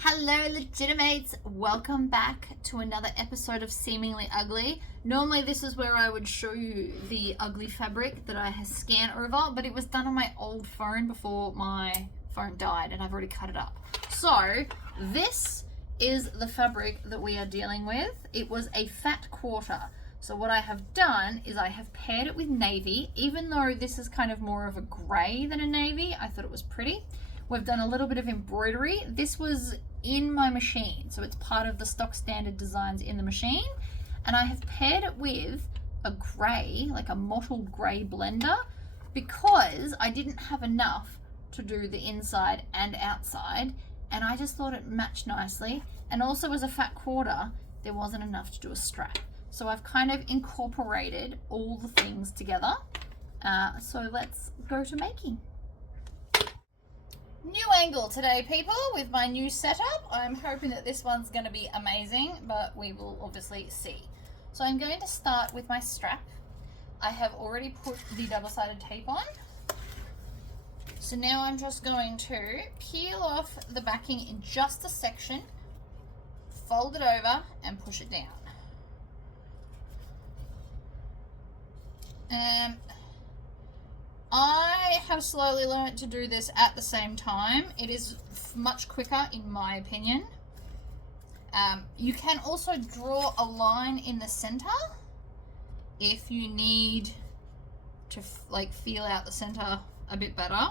Hello Legitimates, welcome back to another episode of Seemingly Ugly. Normally this is where I would show you the ugly fabric that I have scanned over, but it was done on my old phone before my phone died and I've already cut it up. So this is the fabric that we are dealing with. It was a fat quarter. So what I have done is I have paired it with navy. Even though this is kind of more of a grey than a navy, I thought it was pretty. We've done a little bit of embroidery. This was in my machine, so it's part of the stock standard designs in the machine. And I have paired it with a grey, like a mottled grey blender, because I didn't have enough to do the inside and outside. And I just thought it matched nicely. And also as a fat quarter, there wasn't enough to do a strap. So I've kind of incorporated all the things together. So let's go to making. New angle today, people, with my new setup. I'm hoping that this one's going to be amazing, but we will obviously see. So I'm going to start with my strap. I have already put the double-sided tape on. So now I'm just going to peel off the backing in just a section, fold it over and push it down. I have slowly learned to do this at the same time. It is much quicker in my opinion. You can also draw a line in the center if you need to like feel out the center a bit better.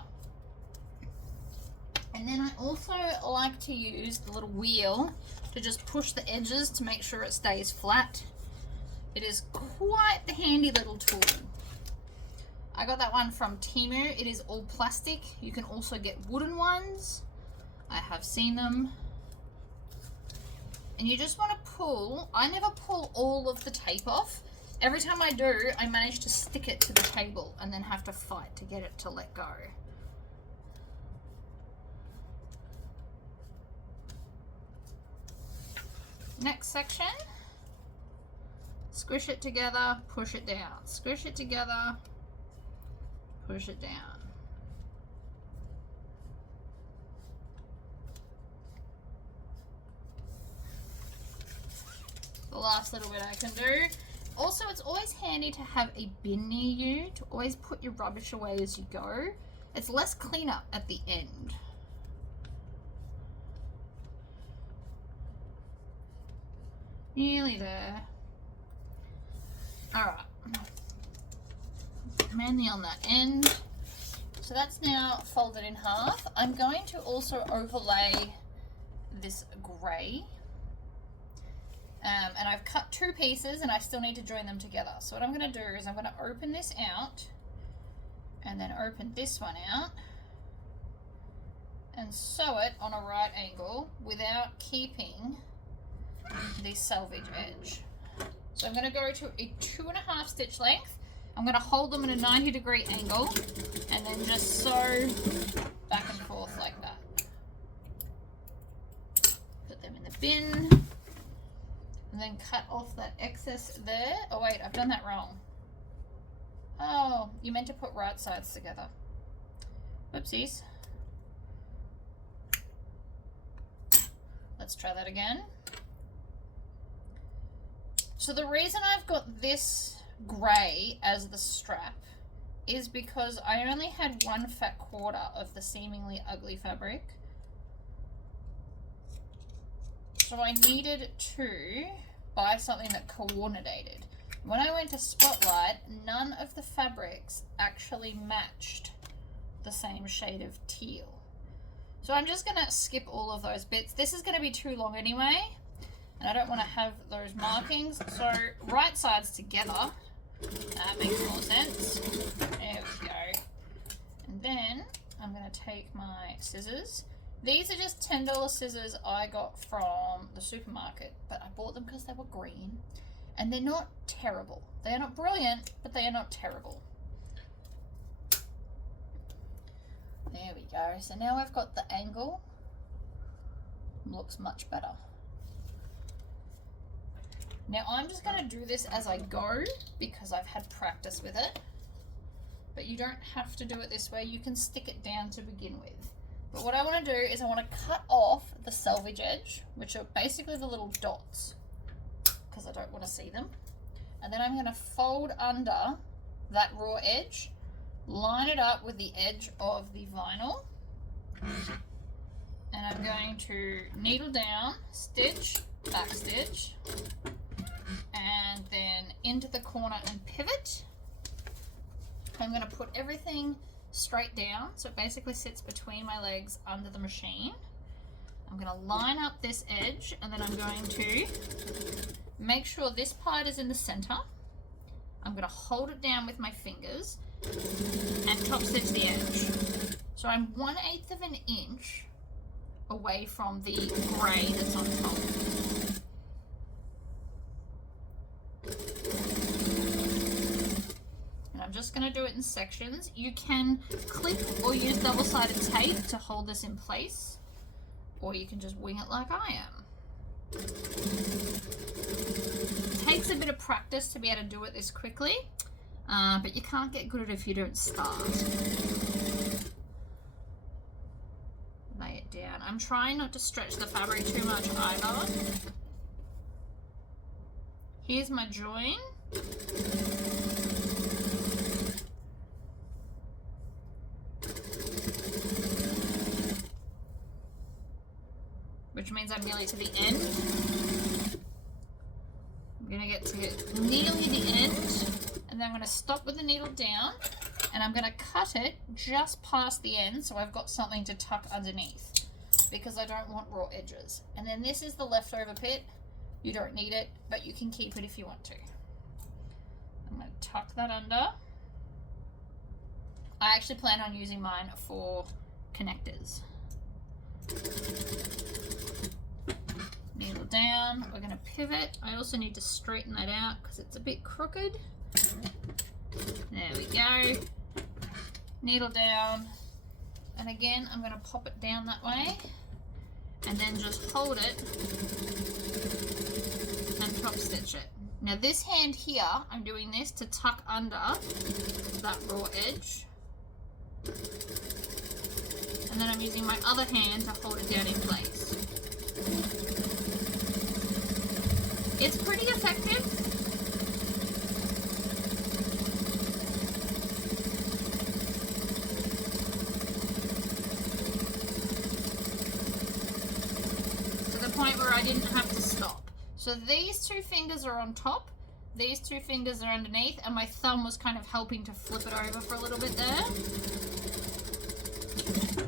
And then I also like to use the little wheel to just push the edges to make sure it stays flat. It is quite the handy little tool. I got that one from Temu. It is all plastic. You can also get wooden ones. I have seen them. And you just want to pull. I never pull all of the tape off. Every time I do, I manage to stick it to the table and then have to fight to get it to let go. Next section. Squish it together, push it down. Squish it together, push it down. The last little bit I can do. Also, it's always handy to have a bin near you to always put your rubbish away as you go. It's less cleanup at the end. Nearly there. Alright. Mainly on that end. So that's now folded in half. I'm going to also overlay this grey. And I've cut two pieces and I still need to join them together. So what I'm going to do is I'm going to open this out and then open this one out and sew it on a right angle without keeping the selvage edge. So I'm going to go to a 2.5 stitch length. I'm going to hold them at a 90-degree angle and then just sew back and forth like that. Put them in the bin and then cut off that excess there. Oh wait, I've done that wrong. Oh, you meant to put right sides together. Whoopsies. Let's try that again. So the reason I've got this grey as the strap is because I only had one fat quarter of the seemingly ugly fabric. So I needed to buy something that coordinated. When I went to Spotlight, none of the fabrics actually matched the same shade of teal. So I'm just going to skip all of those bits. This is going to be too long anyway. And I don't want to have those markings, so right sides together makes more sense. There we go. And then I'm going to take my scissors. These are just $10 scissors I got from the supermarket, but I bought them because they were green. And they're not terrible. They are not brilliant, but they are not terrible. There we go. So now I've got the angle. Looks much better. Now I'm just going to do this as I go because I've had practice with it. But you don't have to do it this way. You can stick it down to begin with. But what I want to do is I want to cut off the selvage edge, which are basically the little dots, because I don't want to see them. And then I'm going to fold under that raw edge, line it up with the edge of the vinyl, and I'm going to needle down, stitch, back stitch, and then into the corner and pivot. I'm going to put everything straight down, so it basically sits between my legs under the machine. I'm going to line up this edge, and then I'm going to make sure this part is in the center. I'm going to hold it down with my fingers and top stitch the edge. So I'm 1/8 of an inch away from the grey that's on top. And I'm just going to do it in sections. You can clip or use double-sided tape to hold this in place, or you can just wing it like I am. It takes a bit of practice to be able to do it this quickly, but you can't get good at it if you don't start. Lay it down. I'm trying not to stretch the fabric too much either. Here's my join. Which means I'm nearly to the end. I'm going to get to nearly the end, and then I'm going to stop with the needle down, and I'm going to cut it just past the end so I've got something to tuck underneath, because I don't want raw edges. And then this is the leftover bit. You don't need it, but you can keep it if you want to. I'm going to tuck that under. I actually plan on using mine for connectors. Needle down, we're going to pivot. I also need to straighten that out because it's a bit crooked. There we go. Needle down, and again I'm going to pop it down that way, and then just hold it and top stitch it. Now this hand here, I'm doing this to tuck under that raw edge, and then I'm using my other hand to hold it down in place. It's pretty effective. To the point where I didn't have to stop. So these two fingers are on top, these two fingers are underneath, and my thumb was kind of helping to flip it over for a little bit there.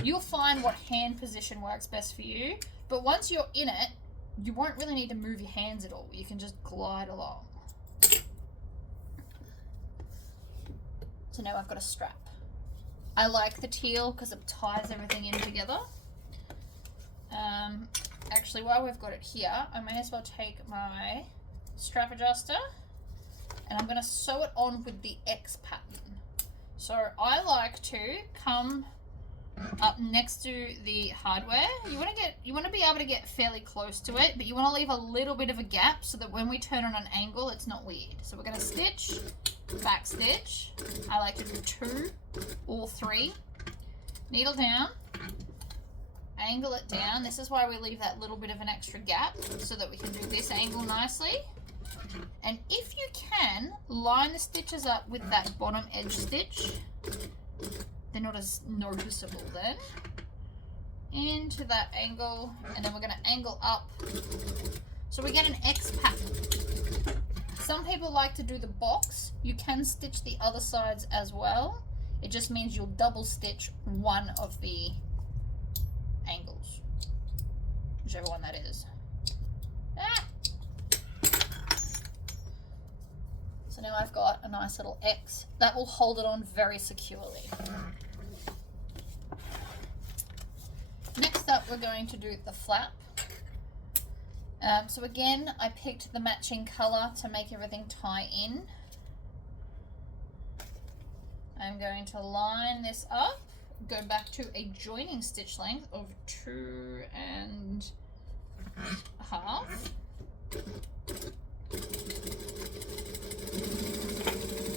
You'll find what hand position works best for you, but once you're in it, you won't really need to move your hands at all. You can just glide along. So now I've got a strap. I like the teal because it ties everything in together. Actually, while we've got it here, I may as well take my strap adjuster, and I'm going to sew it on with the X pattern. So I like to come up next to the hardware. You want to be able to get fairly close to it, but you want to leave a little bit of a gap so that when we turn on an angle, it's not weird. So we're going to stitch, back stitch. I like to do 2 or 3. Needle down, angle it down. This is why we leave that little bit of an extra gap so that we can do this angle nicely. And if you can, line the stitches up with that bottom edge stitch. They're not as noticeable then. Into that angle, and then we're going to angle up so we get an X pattern. Some people like to do the box. You can stitch the other sides as well. It just means you'll double stitch one of the angles, whichever one that is. So now I've got a nice little X that will hold it on very securely. Next up, we're going to do the flap. So again, I picked the matching color to make everything tie in. I'm going to line this up, go back to a joining stitch length of 2 1/2.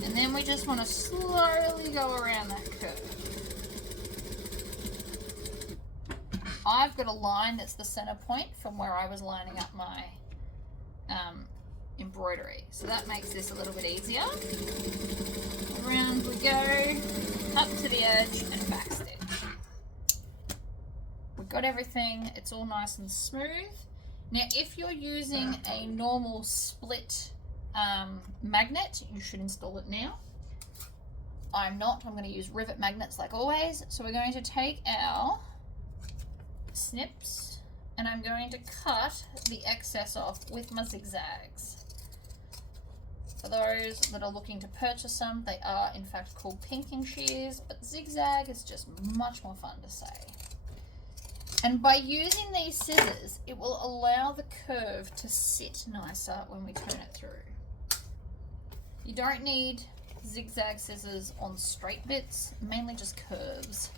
And then we just want to slowly go around that curve. I've got a line that's the center point from where I was lining up my embroidery. So that makes this a little bit easier. Around we go, up to the edge and backstitch. We've got everything, it's all nice and smooth. Now if you're using a normal split magnet, you should install it now. I'm not, I'm going to use rivet magnets like always. So we're going to take our snips and I'm going to cut the excess off with my zigzags. For those that are looking to purchase some, they are in fact called pinking shears, but zigzag is just much more fun to say. And by using these scissors, it will allow the curve to sit nicer when we turn it through. You don't need zigzag scissors on straight bits, mainly just curves,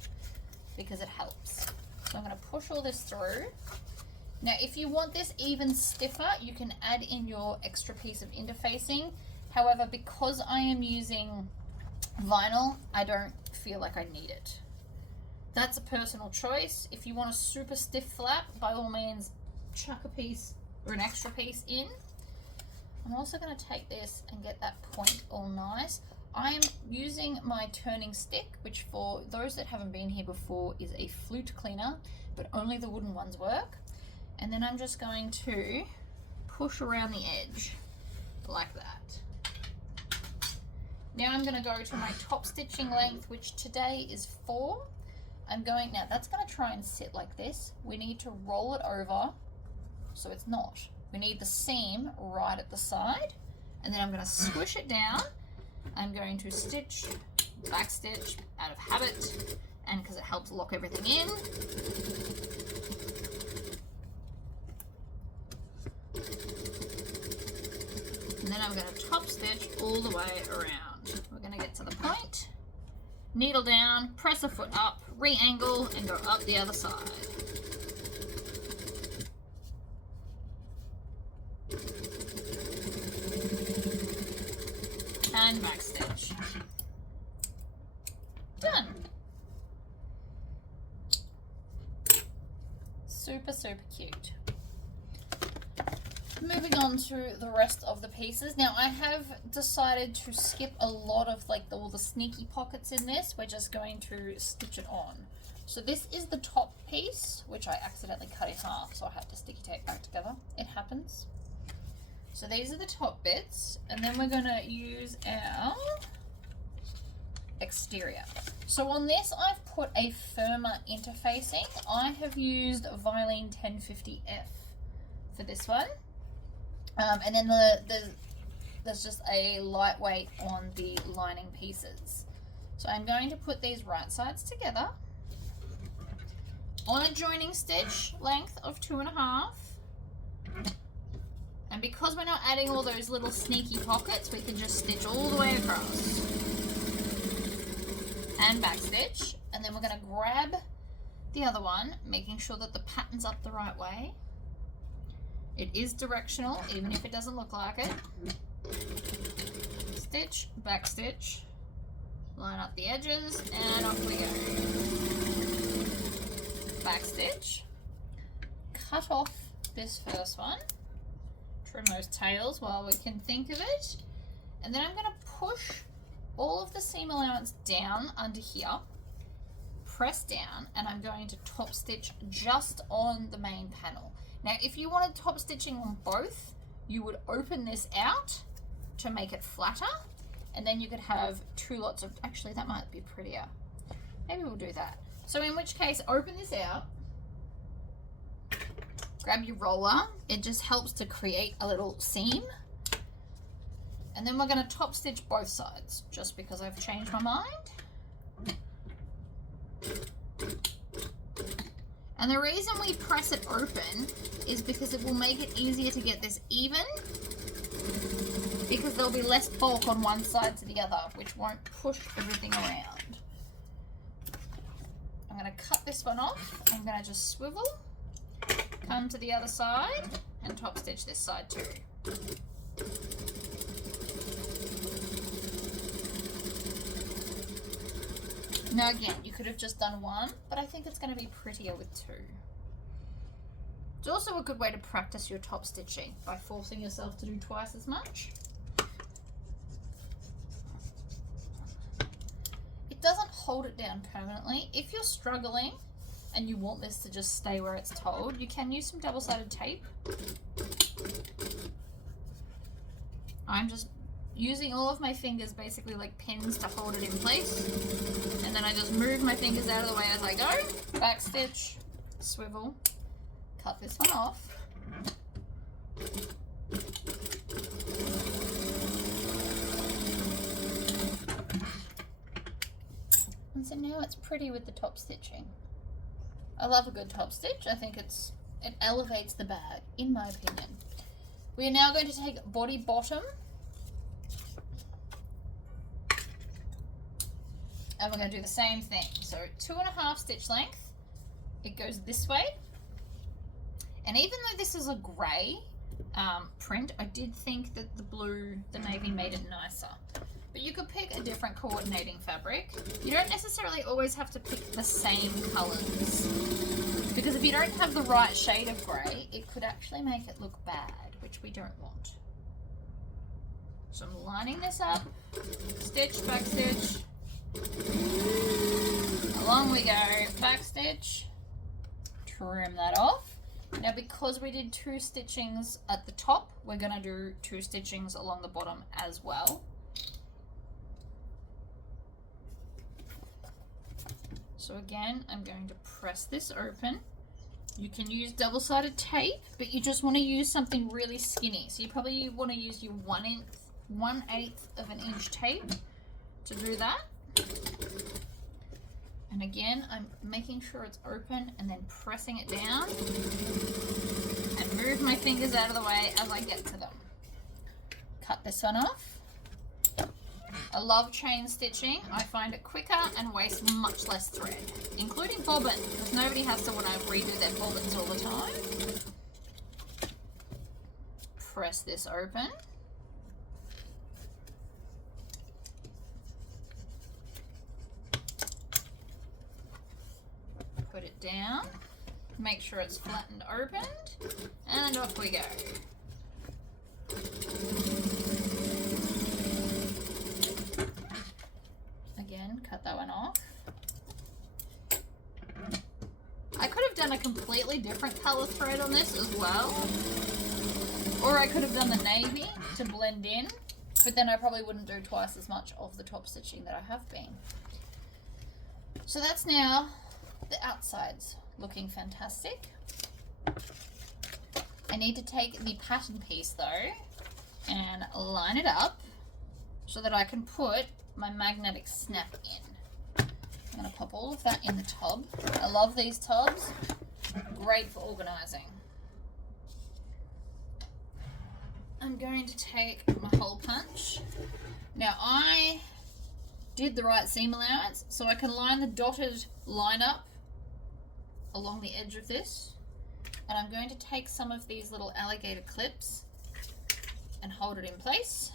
because it helps. So I'm going to push all this through. Now if you want this even stiffer, you can add in your extra piece of interfacing. However, because I am using vinyl, I don't feel like I need it. That's a personal choice. If you want a super stiff flap, by all means chuck a piece or an extra piece in. I'm also going to take this and get that point all nice. I am using my turning stick, which for those that haven't been here before is a flute cleaner, but only the wooden ones work. And then I'm just going to push around the edge like that. Now I'm going to go to my top stitching length, which today is 4. Now that's going to try and sit like this. We need to roll it over so it's not. We need the seam right at the side, and then I'm going to squish it down. I'm going to stitch, back stitch out of habit, and because it helps lock everything in. And then I'm going to top stitch all the way around. We're going to get to the point, needle down, press a foot up, re-angle, and go up the other side. And back stitch. Done. Super, super cute. Moving on to the rest of the pieces. Now I have decided to skip a lot of all the sneaky pockets in this. We're just going to stitch it on. So this is the top piece, which I accidentally cut in half, so I have to sticky tape back together. It happens. So these are the top bits, and then we're going to use our exterior. So on this I've put a firmer interfacing. I have used Vilene 1050F for this one. And then there's just a lightweight on the lining pieces. So I'm going to put these right sides together on a joining stitch length of 2.5. And because we're not adding all those little sneaky pockets, we can just stitch all the way across. And back stitch. And then we're going to grab the other one, making sure that the pattern's up the right way. It is directional, even if it doesn't look like it. Stitch, back stitch, line up the edges, and off we go. Back stitch, cut off this first one, trim those tails while we can think of it, and then I'm going to push all of the seam allowance down under here, press down, and I'm going to top stitch just on the main panel. Now, if you wanted top stitching on both, you would open this out to make it flatter, and then you could have 2 lots of, actually that might be prettier. Maybe we'll do that. So in which case, open this out, grab your roller, it just helps to create a little seam, and then we're going to top stitch both sides, just because I've changed my mind. And the reason we press it open is because it will make it easier to get this even, because there'll be less bulk on one side to the other, which won't push everything around. I'm going to cut this one off. I'm going to just swivel, come to the other side, and top stitch this side too. Now again, you could have just done one, but I think it's going to be prettier with 2. It's also a good way to practice your top stitching by forcing yourself to do twice as much. It doesn't hold it down permanently. If you're struggling and you want this to just stay where it's told, you can use some double-sided tape. I'm just using all of my fingers basically like pins to hold it in place, and then I just move my fingers out of the way as I go. Back stitch, swivel, cut this one off, and so now it's pretty with the top stitching. I love a good top stitch. I think it elevates the bag, in my opinion. We are now going to take body bottom, and we're going to do the same thing. So 2.5 stitch length, it goes this way. And even though this is a grey print, I did think that the navy made it nicer. But you could pick a different coordinating fabric. You don't necessarily always have to pick the same colours, because if you don't have the right shade of grey, it could actually make it look bad, which we don't want. So I'm lining this up, stitch, back stitch, along we go, back stitch, trim that off. Now because we did 2 stitchings at the top, we're going to do 2 stitchings along the bottom as well. So again, I'm going to press this open. You can use double-sided tape, but you just want to use something really skinny. So you probably want to use your 1/8 of an inch tape to do that. And again, I'm making sure it's open and then pressing it down, and move my fingers out of the way as I get to them. Cut this one off. I love chain stitching. I find it quicker and wastes much less thread, including bobbin, because nobody has to want to redo their bobbins all the time. Press this open. Put it down. Make sure it's flat and opened, and off we go. Again, cut that one off. I could have done a completely different color thread on this as well, or I could have done the navy to blend in, but then I probably wouldn't do twice as much of the top stitching that I have been. So that's now the outsides looking fantastic. I need to take the pattern piece though and line it up so that I can put my magnetic snap in. I'm going to pop all of that in the tub. I love these tubs. Great for organizing. I'm going to take my hole punch. Now I did the right seam allowance, so I can line the dotted line up along the edge of this. And I'm going to take some of these little alligator clips and hold it in place.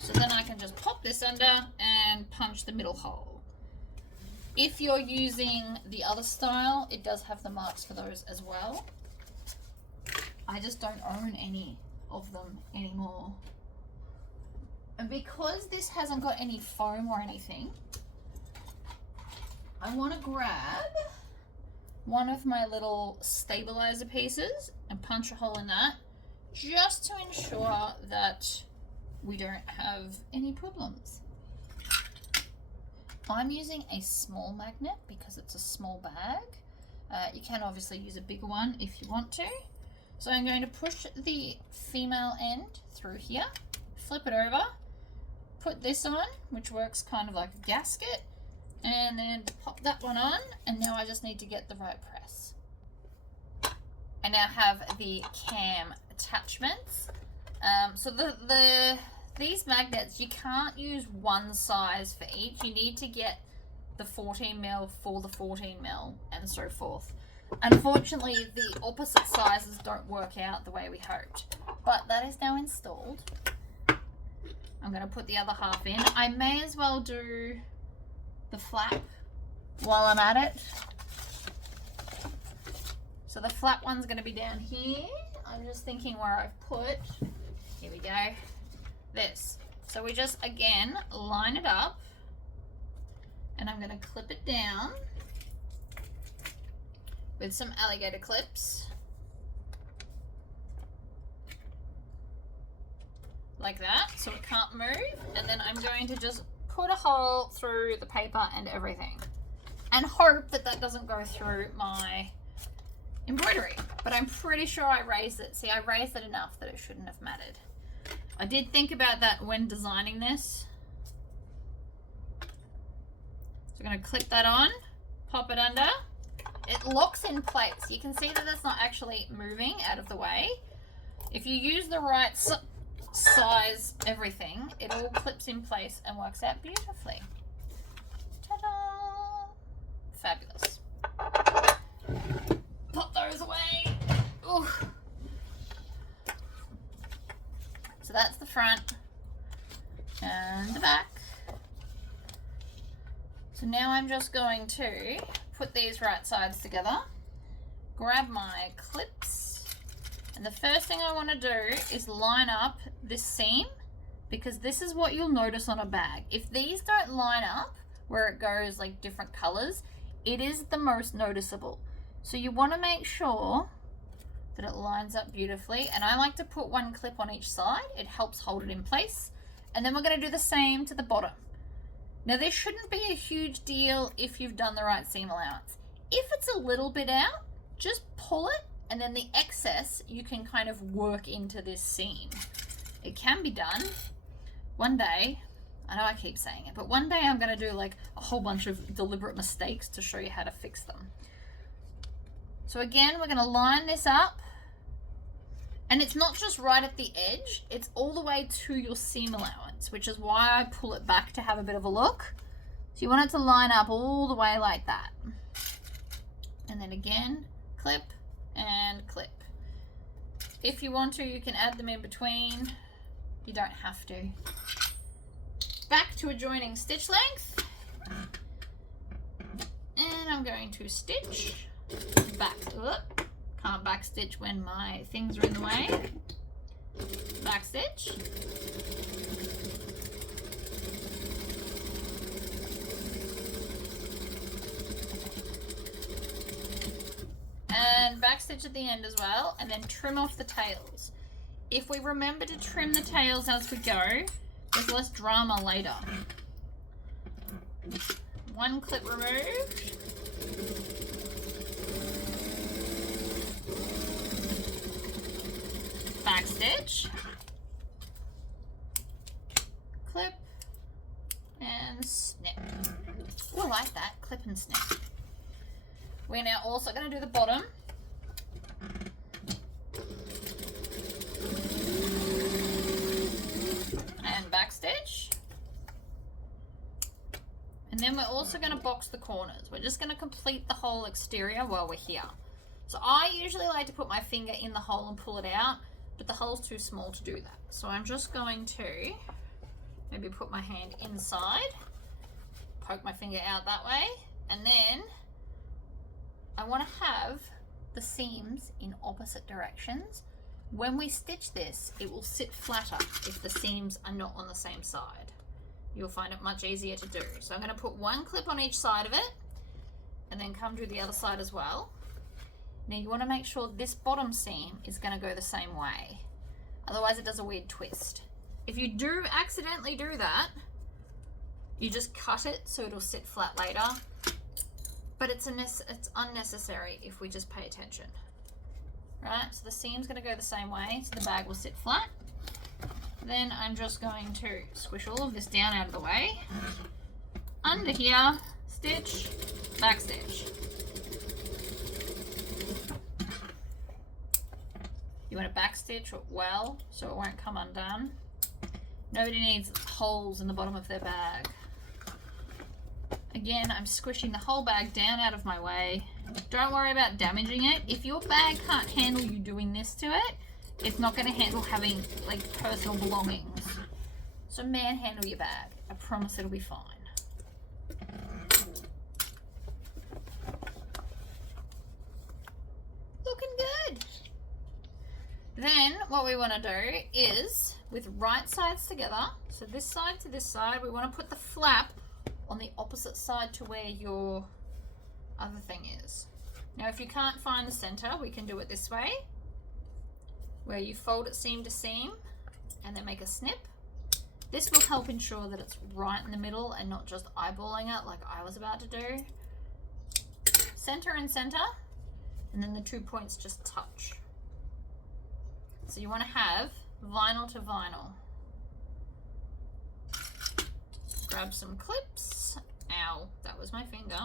So then I can just pop this under and punch the middle hole. If you're using the other style, it does have the marks for those as well. I just don't own any of them anymore. And because this hasn't got any foam or anything, I want to grab one of my little stabilizer pieces and punch a hole in that, just to ensure that we don't have any problems. I'm using a small magnet because it's a small bag. You can obviously use a bigger one if you want to. So I'm going to push the female end through here, flip it over, put this on, which works kind of like a gasket, and then pop that one on, and now I just need to get the right press. I now have the cam attachments. So these magnets, you can't use one size for each. You need to get the 14mm for the 14mm and so forth. Unfortunately, the opposite sizes don't work out the way we hoped, but that is now installed. I'm going to put the other half in. I may as well do the flap while I'm at it. So the flat one's going to be down here. I'm just thinking where I've put, here we go, this. So we just, again, line it up, and I'm going to clip it down with some alligator clips. Like that, so it can't move. And then I'm going to just put a hole through the paper and everything. And hope that that doesn't go through my embroidery. But I'm pretty sure I raised it. See, I raised it enough that it shouldn't have mattered. I did think about that when designing this. So I'm going to clip that on, pop it under. It locks in place. You can see that it's not actually moving out of the way. If you use the right size everything, it all clips in place and works out beautifully. Ta-da! Fabulous. Pop those away. Ooh. So that's the front and the back. So now I'm just going to put these right sides together, grab my clips, and the first thing I want to do is line up this seam, because this is what you'll notice on a bag. If these don't line up where it goes like different colors, it is the most noticeable. So you want to make sure that it lines up beautifully, and I like to put one clip on each side. It helps hold it in place. And then we're going to do the same to the bottom. Now this shouldn't be a huge deal if you've done the right seam allowance. If it's a little bit out, just pull it, and then the excess you can kind of work into this seam. It can be done. One day, I know I keep saying it, but one day I'm going to do like a whole bunch of deliberate mistakes to show you how to fix them. So again, we're going to line this up, and it's not just right at the edge, it's all the way to your seam allowance, which is why I pull it back to have a bit of a look. So you want it to line up all the way like that. And then again, clip and clip. If you want to, you can add them in between. You don't have to. Back to adjoining stitch length. And I'm going to stitch back. Oop, can't back stitch when my things are in the way. Back stitch. And back stitch at the end as well, and then trim off the tails. If we remember to trim the tails as we go, there's less drama later. One clip removed. Back stitch. Clip and snip. Oh, I like that. Clip and snip. We're now also going to do the bottom. And back stitch. And then we're also going to box the corners. We're just going to complete the whole exterior while we're here. So I usually like to put my finger in the hole and pull it out, but the hole's too small to do that. So I'm just going to maybe put my hand inside, poke my finger out that way, and then I want to have the seams in opposite directions. When we stitch this, it will sit flatter if the seams are not on the same side. You'll find it much easier to do. So I'm going to put one clip on each side of it, and then come to the other side as well. Now you want to make sure this bottom seam is going to go the same way. Otherwise it does a weird twist. If you do accidentally do that, you just cut it so it'll sit flat later. But it's unnecessary if we just pay attention. Right, so the seam's going to go the same way, so the bag will sit flat. Then I'm just going to squish all of this down out of the way. Under here, stitch, back stitch. You want to back stitch well so it won't come undone. Nobody needs holes in the bottom of their bag. Again, I'm squishing the whole bag down out of my way. Don't worry about damaging it. If your bag can't handle you doing this to it, it's not going to handle having like personal belongings. So manhandle your bag. I promise it'll be fine. Then what we want to do is, with right sides together, so this side to this side, we want to put the flap on the opposite side to where your other thing is. Now if you can't find the center, we can do it this way, where you fold it seam to seam and then make a snip. This will help ensure that it's right in the middle and not just eyeballing it like I was about to do. Center and center, and then the 2 points just touch. So you want to have vinyl to vinyl. Grab some clips. Ow, that was my finger.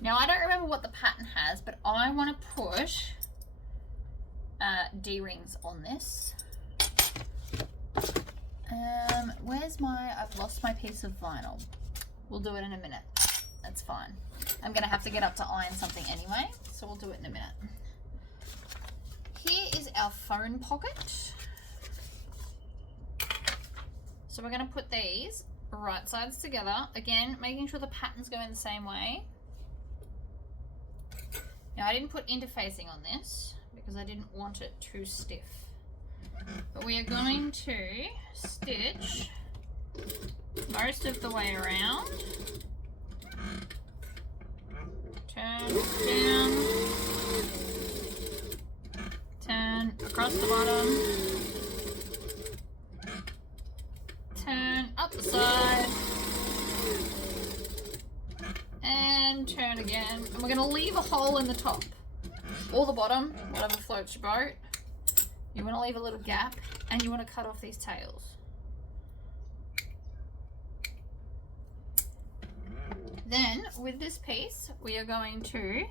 Now I don't remember what the pattern has, but I want to put D-rings on this. Where's my, I've lost my piece of vinyl. We'll do it in a minute. That's fine. I'm gonna have to get up to iron something anyway, so we'll do it in a minute. Here is our phone pocket. So we're gonna put these right sides together. Again, making sure the patterns go in the same way. Now I didn't put interfacing on this because I didn't want it too stiff. But we are going to stitch most of the way around. Turn down. Turn across the bottom. Turn up the side. And turn again. And we're going to leave a hole in the top. Or the bottom, whatever floats your boat. You want to leave a little gap and you want to cut off these tails. Then with this piece, we are going to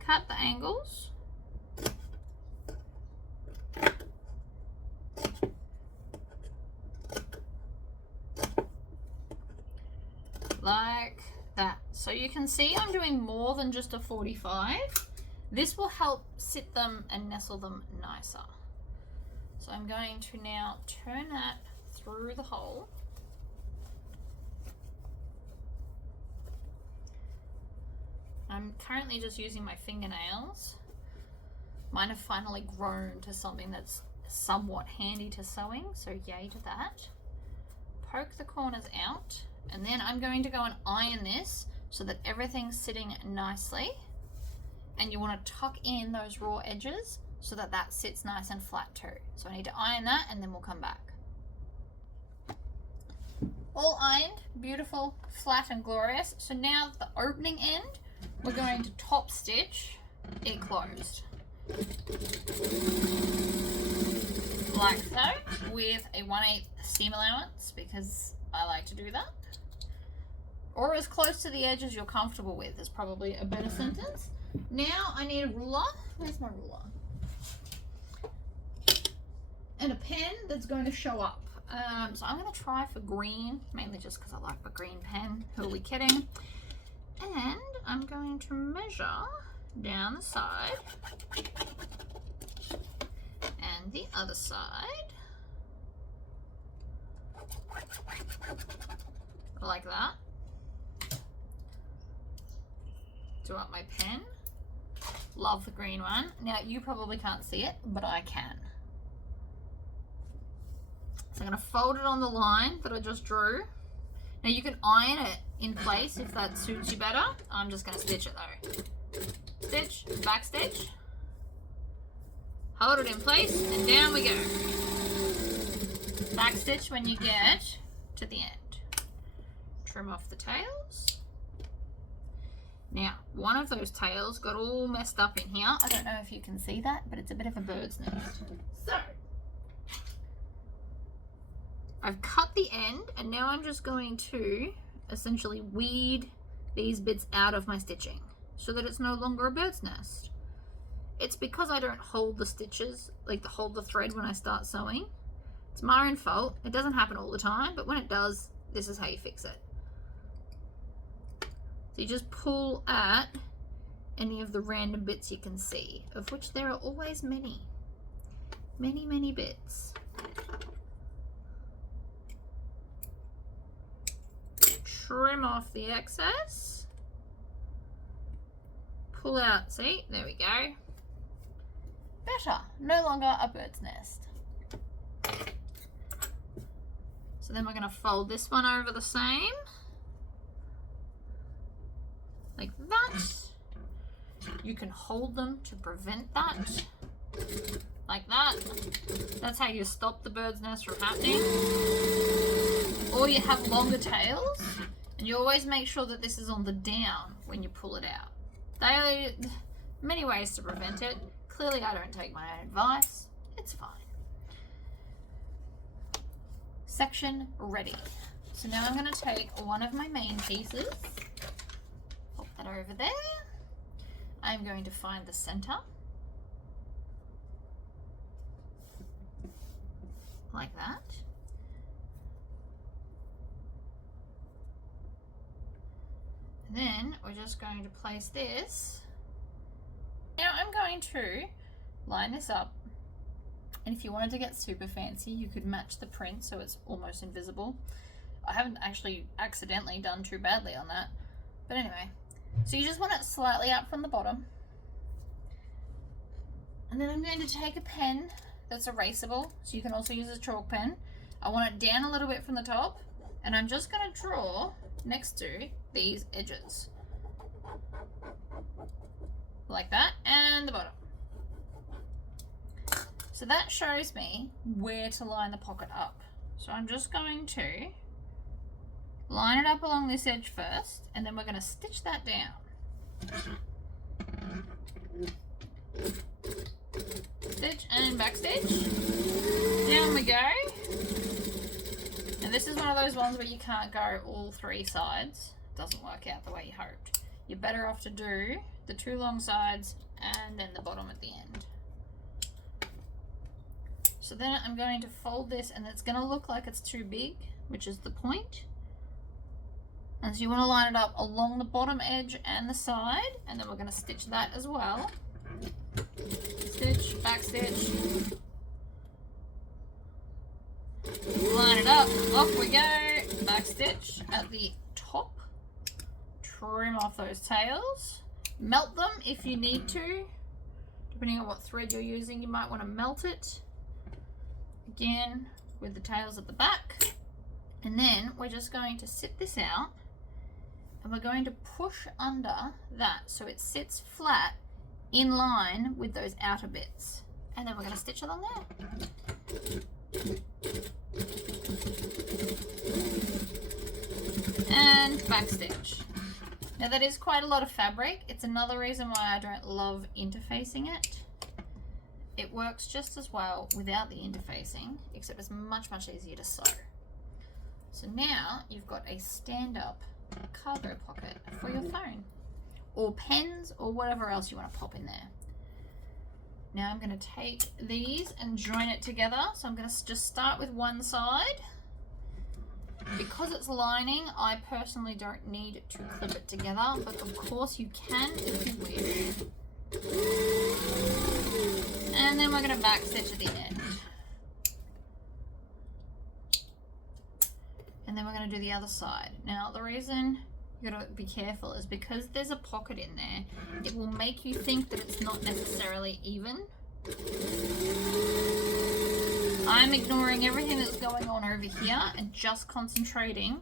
cut the angles. Like that. So you can see I'm doing more than just a 45. This will help sit them and nestle them nicer. So I'm going to now turn that through the hole. I'm currently just using my fingernails. Mine have finally grown to something that's somewhat handy to sewing, so yay to that. Poke the corners out, and then I'm going to go and iron this so that everything's sitting nicely. And you want to tuck in those raw edges so that that sits nice and flat too. So I need to iron that and then we'll come back. All ironed, beautiful, flat and glorious. So now the opening end, we're going to top stitch it closed. Like so, with a 1/8 seam allowance because I like to do that. Or as close to the edge as you're comfortable with is probably a better sentence. Now I need a ruler. Where's my ruler? And a pen that's going to show up. So I'm going to try for green, mainly just because I like the green pen. Who are we kidding? And I'm going to measure down the side and the other side. Like that. Do up my pen. Love the green one. Now you probably can't see it, but I can. So I'm going to fold it on the line that I just drew. Now you can iron it in place if that suits you better. I'm just going to stitch it though. Stitch, back stitch. Hold it in place and down we go. Back stitch when you get to the end. Trim off the tails. Now, one of those tails got all messed up in here. I don't know if you can see that, but it's a bit of a bird's nest. So, I've cut the end, and now I'm just going to essentially weed these bits out of my stitching so that it's no longer a bird's nest. It's because I don't hold the stitches, like hold the thread when I start sewing. It's my own fault. It doesn't happen all the time, but when it does, this is how you fix it. So you just pull at any of the random bits you can see, of which there are always many. Many, many bits. Trim off the excess. Pull out, see, there we go. better. No longer a bird's nest. So then we're going to fold this one over the same. Like that. You can hold them to prevent that. Like that. That's how you stop the bird's nest from happening. Or you have longer tails, and you always make sure that this is on the down when you pull it out. There are many ways to prevent it. Clearly I don't take my own advice. It's fine. Section ready. So now I'm going to take one of my main pieces, pop that over there. I'm going to find the center, like that. And then we're just going to place this. Now I'm going to line this up, and if you wanted to get super fancy, you could match the print so it's almost invisible. I haven't actually accidentally done too badly on that, but anyway. So you just want it slightly up from the bottom. And then I'm going to take a pen that's erasable, so you can also use a chalk pen. I want it down a little bit from the top, and I'm just going to draw next to these edges. Like that, and the bottom. So that shows me where to line the pocket up. So I'm just going to line it up along this edge first, and then we're going to stitch that down. Stitch and back stitch. Down we go. And this is one of those ones where you can't go all three sides. It doesn't work out the way you hoped. You're better off to do the two long sides and then the bottom at the end. So then I'm going to fold this, and it's going to look like it's too big, which is the point. And so you want to line it up along the bottom edge and the side, and then we're going to stitch that as well. Stitch, back stitch. Line it up, off we go. Back stitch at the top. Trim off those tails. Melt them if you need to. Depending on what thread you're using, you might want to melt it. Again, with the tails at the back. And then we're just going to sit this out, and we're going to push under that so it sits flat in line with those outer bits. And then we're going to stitch along there. And back stitch. Now that is quite a lot of fabric. It's another reason why I don't love interfacing it. It works just as well without the interfacing, except it's much, much easier to sew. So now you've got a stand-up cargo pocket for your phone, or pens, or whatever else you want to pop in there. Now I'm going to take these and join it together. So I'm going to just start with one side. Because it's lining, I personally don't need to clip it together, but of course you can if you wish. And then we're going to back stitch at the end. And then we're going to do the other side. Now the reason you got to be careful is because there's a pocket in there, it will make you think that it's not necessarily even. I'm ignoring everything that's going on over here and just concentrating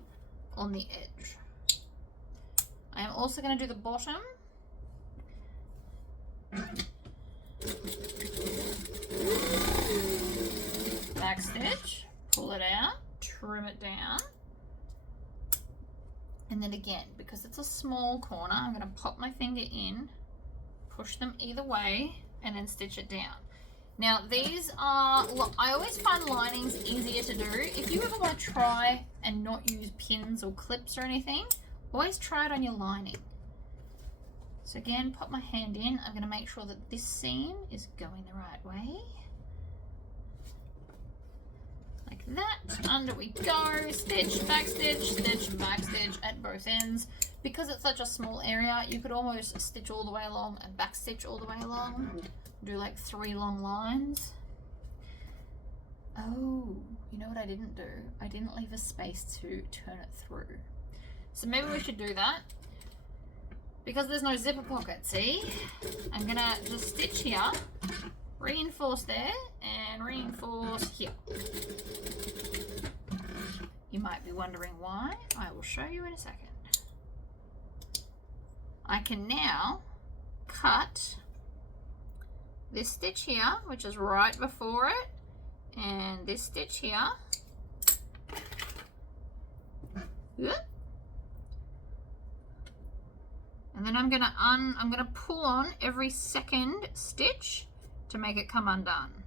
on the edge. I am also going to do the bottom. Back stitch, pull it out, trim it down. And then again, because it's a small corner, I'm going to pop my finger in, push them either way, and then stitch it down. Now these are, look, I always find linings easier to do. If you ever want to try and not use pins or clips or anything, always try it on your lining. So again, pop my hand in. I'm going to make sure that this seam is going the right way. Like that. Under we go. Stitch, back stitch at both ends. Because it's such a small area, you could almost stitch all the way along and back stitch all the way along. Do like 3 long lines. Oh, you know what I didn't do? I didn't leave a space to turn it through. So maybe we should do that. Because there's no zipper pocket, see? I'm gonna just stitch here Reinforce there and reinforce here. You might be wondering why. I will show you in a second. I can now cut this stitch here, which is right before it, and this stitch here. And then I'm gonna pull on every second stitch to make it come undone.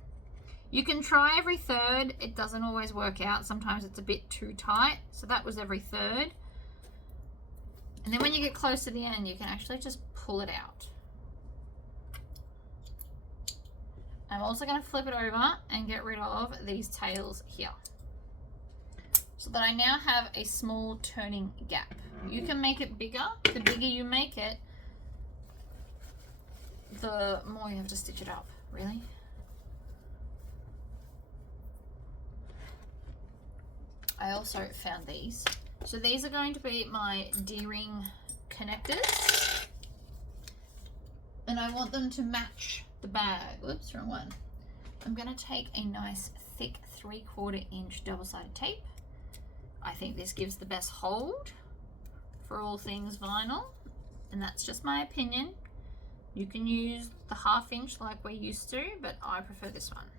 You can try every third. It doesn't always work out. Sometimes it's a bit too tight. So that was every third. And then when you get close to the end, you can actually just pull it out. I'm also going to flip it over and get rid of these tails here, so that I now have a small turning gap. You can make it bigger. The bigger you make it, the more you have to stitch it up, really. I also found these. So these are going to be my D-ring connectors. And I want them to match the bag. Whoops, wrong one. I'm going to take a nice thick 3/4 inch double-sided tape. I think this gives the best hold for all things vinyl, and that's just my opinion. You can use the 1/2 inch like we're used to, but I prefer this one.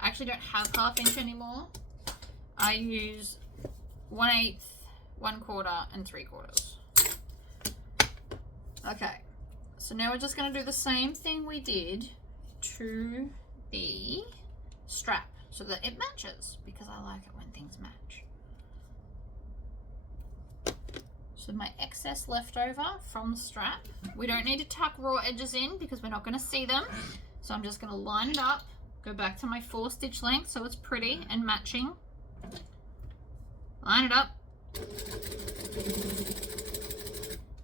I actually don't have 1/2 inch anymore. I use 1/8, 1/4, and 3/4. Okay, so now we're just going to do the same thing we did to the strap so that it matches, because I like it when things match. So my excess leftover from the strap, we don't need to tuck raw edges in because we're not going to see them. So I'm just going to line it up, go back to my 4 stitch length so it's pretty and matching. Line it up.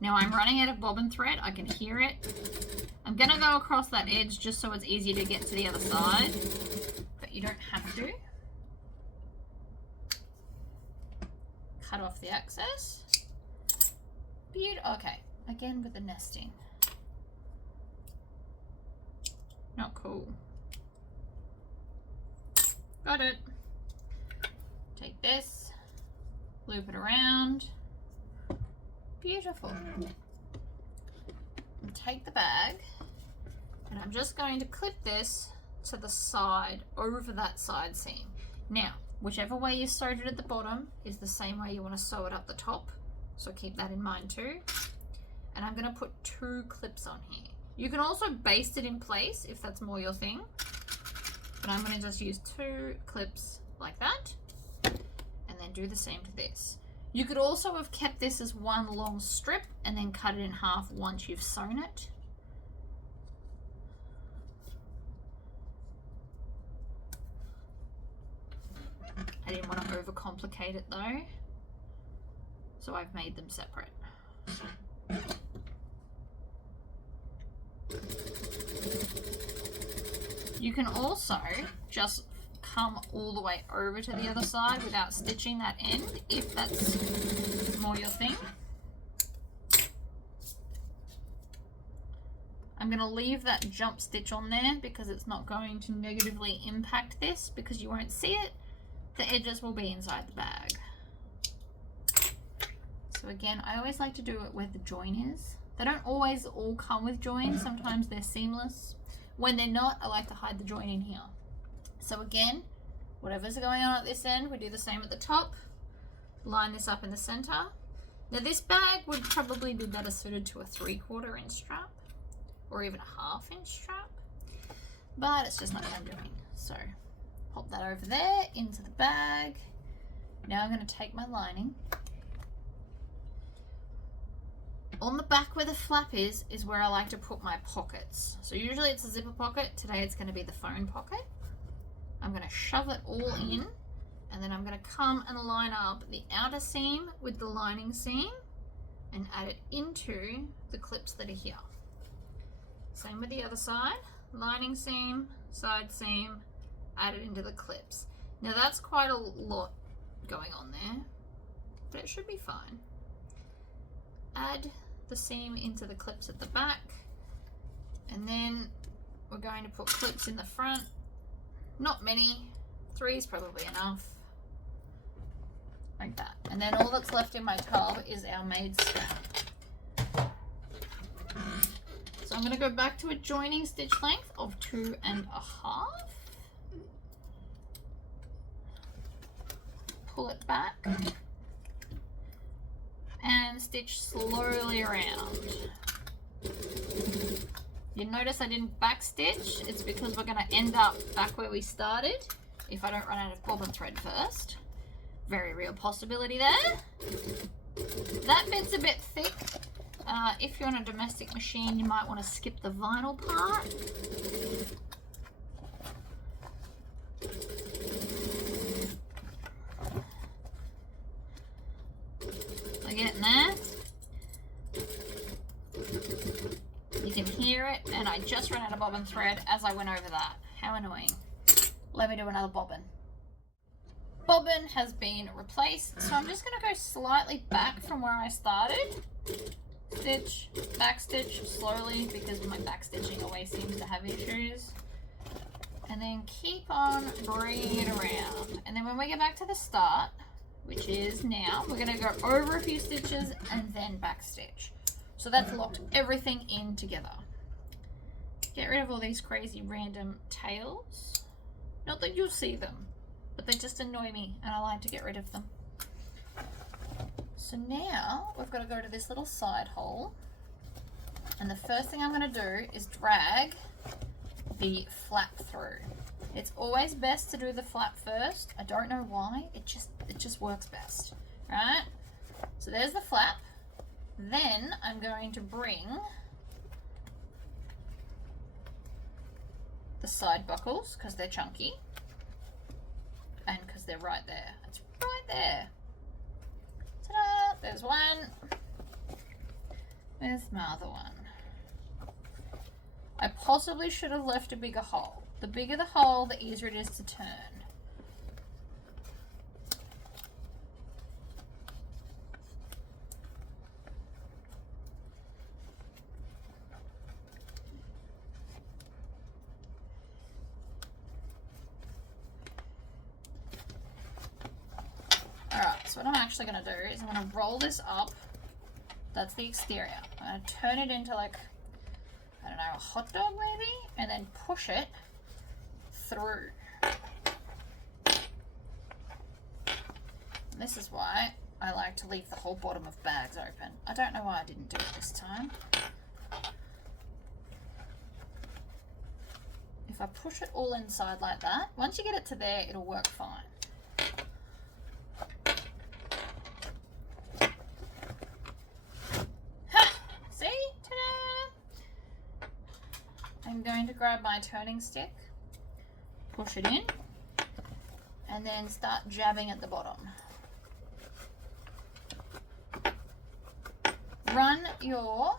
Now I'm running out of bobbin thread. I can hear it. I'm going to go across that edge just so it's easier to get to the other side, but you don't have to. Cut off the excess. Beautiful. Okay, again with the nesting. Not cool. Got it. Take this, loop it around. Beautiful. And take the bag, and I'm just going to clip this to the side, over that side seam. Now, whichever way you sewed it at the bottom is the same way you want to sew it up the top, so keep that in mind too. And I'm going to put 2 clips on here. You can also baste it in place if that's more your thing, but I'm going to just use 2 clips like that, and then do the same to this. You could also have kept this as one long strip and then cut it in half once you've sewn it. I didn't want to overcomplicate it though, so I've made them separate. You can also just come all the way over to the other side without stitching that end if that's more your thing. I'm going to leave that jump stitch on there because it's not going to negatively impact this, because you won't see it. The edges will be inside the bag. So again, I always like to do it where the join is. They don't always all come with joins. Sometimes they're seamless. When they're not, I like to hide the join in here. So again, whatever's going on at this end, we do the same at the top. Line this up in the center. Now this bag would probably be better suited to a 3/4 inch strap, or even a 1/2 inch strap, but it's just not what I'm doing. So pop that over there into the bag. Now I'm going to take my lining. On the back where the flap is where I like to put my pockets. So usually it's a zipper pocket. Today it's going to be the phone pocket. I'm going to shove it all in, and then I'm going to come and line up the outer seam with the lining seam and add it into the clips that are here. Same with the other side. Lining seam, side seam, add it into the clips. Now that's quite a lot going on there, but it should be fine. Add the seam into the clips at the back, and then we're going to put clips in the front. Not many, 3 is probably enough. Like that. And then all that's left in my tub is our made strap. So I'm going to go back to a joining stitch length of 2.5. Pull it back and stitch slowly around. You notice I didn't back stitch. It's because we're going to end up back where we started if I don't run out of bobbin thread first. Very real possibility there. That bit's a bit thick. If you're on a domestic machine, you might want to skip the vinyl part. We're getting there. You can hear it, and I just ran out of bobbin thread as I went over that. How annoying. Let me do another bobbin. Bobbin has been replaced, so I'm just going to go slightly back from where I started. Stitch, back stitch slowly because my back stitching always seems to have issues. And then keep on bringing it around. And then when we get back to the start, which is now, we're going to go over a few stitches and then back stitch. So that's locked everything in together. Get rid of all these crazy random tails. Not that you'll see them, but they just annoy me and I like to get rid of them. So now we've got to go to this little side hole, and the first thing I'm going to do is drag the flap through. It's always best to do the flap first. I don't know why, it just works best, right? So there's the flap. Then I'm going to bring the side buckles because they're chunky and because they're right there. It's right there. Ta-da! There's one. There's my other one. I possibly should have left a bigger hole. The bigger the hole, the easier it is to turn. So what I'm actually going to do is I'm going to roll this up. That's the exterior. I'm going to turn it into like, I don't know, a hot dog maybe? And then push it through. And this is why I like to leave the whole bottom of bags open. I don't know why I didn't do it this time. If I push it all inside like that, once you get it to there, it'll work fine. I'm going to grab my turning stick, push it in, and then start jabbing at the bottom. Run your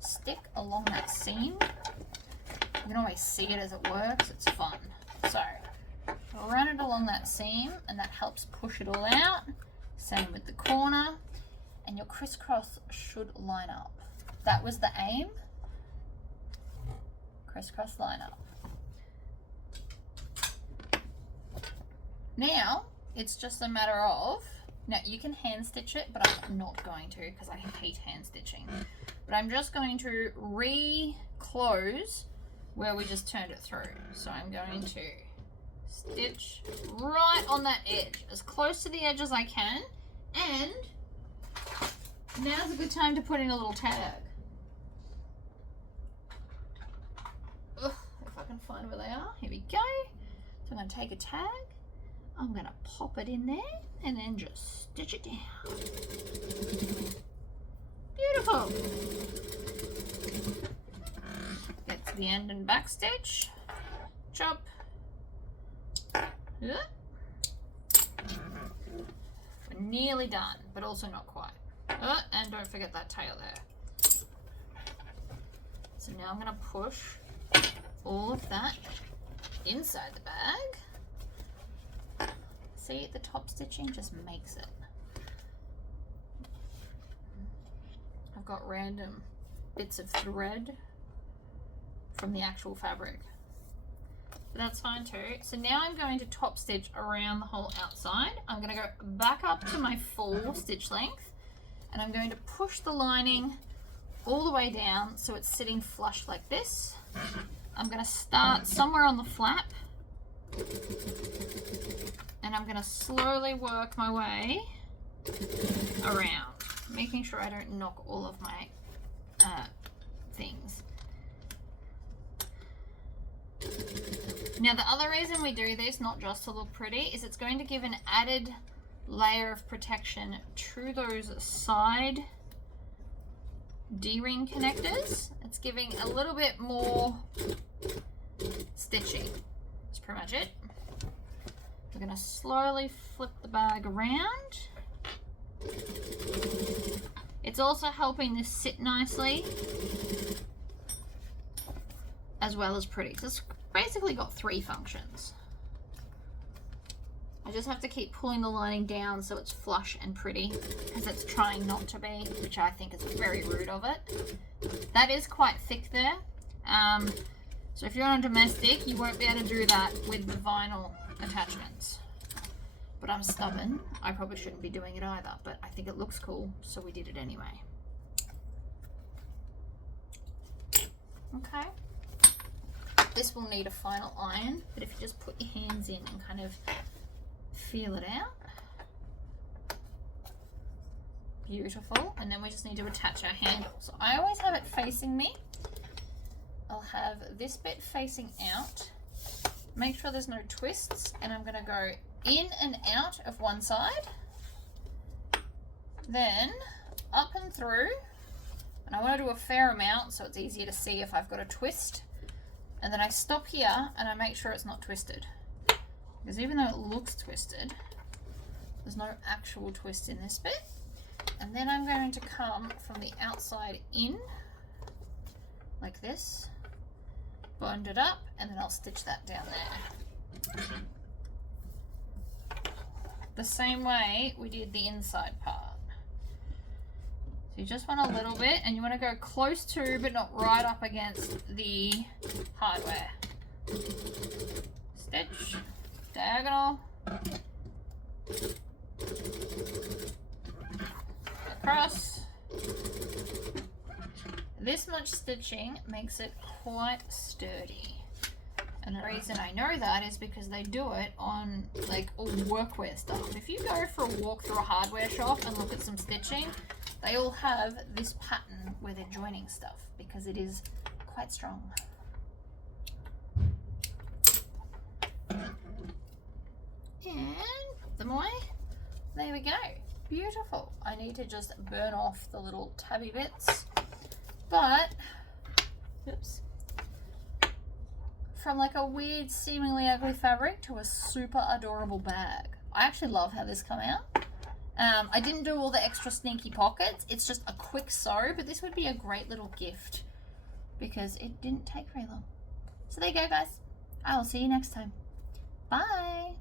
stick along that seam. You can always see it as it works, it's fun. So, run it along that seam, and that helps push it all out. Same with the corner, and your crisscross should line up. That was the aim. Crisscross line up. Now it's just a matter of, now you can hand stitch it, but I'm not going to because I hate hand stitching. But I'm just going to re-close where we just turned it through. So I'm going to stitch right on that edge, as close to the edge as I can, and now's a good time to put in a little tag. If I can find where they are, here we go. So I'm going to take a tag, I'm going to pop it in there, and then just stitch it down. Beautiful. Get to the end and back stitch, chop. We're nearly done, but also not quite. And don't forget that tail there. So now I'm going to push all of that inside the bag. See, the top stitching just makes it. I've got random bits of thread from the actual fabric. But that's fine too. So now I'm going to top stitch around the whole outside. I'm going to go back up to my full stitch length, and I'm going to push the lining all the way down so it's sitting flush like this. I'm going to start somewhere on the flap, and I'm going to slowly work my way around, making sure I don't knock all of my things. Now the other reason we do this, not just to look pretty, is it's going to give an added layer of protection to those side D-ring connectors. It's giving a little bit more stitching. That's pretty much it. We're going to slowly flip the bag around. It's also helping this sit nicely as well as pretty. So it's basically got 3 functions. I just have to keep pulling the lining down so it's flush and pretty, because it's trying not to be, which I think is very rude of it. That is quite thick there. So if you're on a domestic, you won't be able to do that with the vinyl attachments. But I'm stubborn. I probably shouldn't be doing it either, but I think it looks cool, so we did it anyway. Okay. This will need a final iron, but if you just put your hands in and kind of feel it out. Beautiful. And then we just need to attach our handle. So I always have it facing me. I'll have this bit facing out. Make sure there's no twists, and I'm going to go in and out of one side, then up and through, and I want to do a fair amount so it's easier to see if I've got a twist. And then I stop here and I make sure it's not twisted, because even though it looks twisted, there's no actual twist in this bit. And then I'm going to come from the outside in like this, bond it up, and then I'll stitch that down there the same way we did the inside part. So you just want a little bit, and you want to go close to, but not right up against the hardware. Stitch, diagonal, across. This much stitching makes it quite sturdy. And the reason I know that is because they do it on like all workwear stuff. If you go for a walk through a hardware shop and look at some stitching, they all have this pattern where they're joining stuff, because it is quite strong. And put them away. There we go. Beautiful. I need to just burn off the little tabby bits. But, oops. From like a weird, seemingly ugly fabric to a super adorable bag. I actually love how this came out. I didn't do all the extra sneaky pockets. It's just a quick sew, but this would be a great little gift because it didn't take very long. So there you go, guys. I will see you next time. Bye.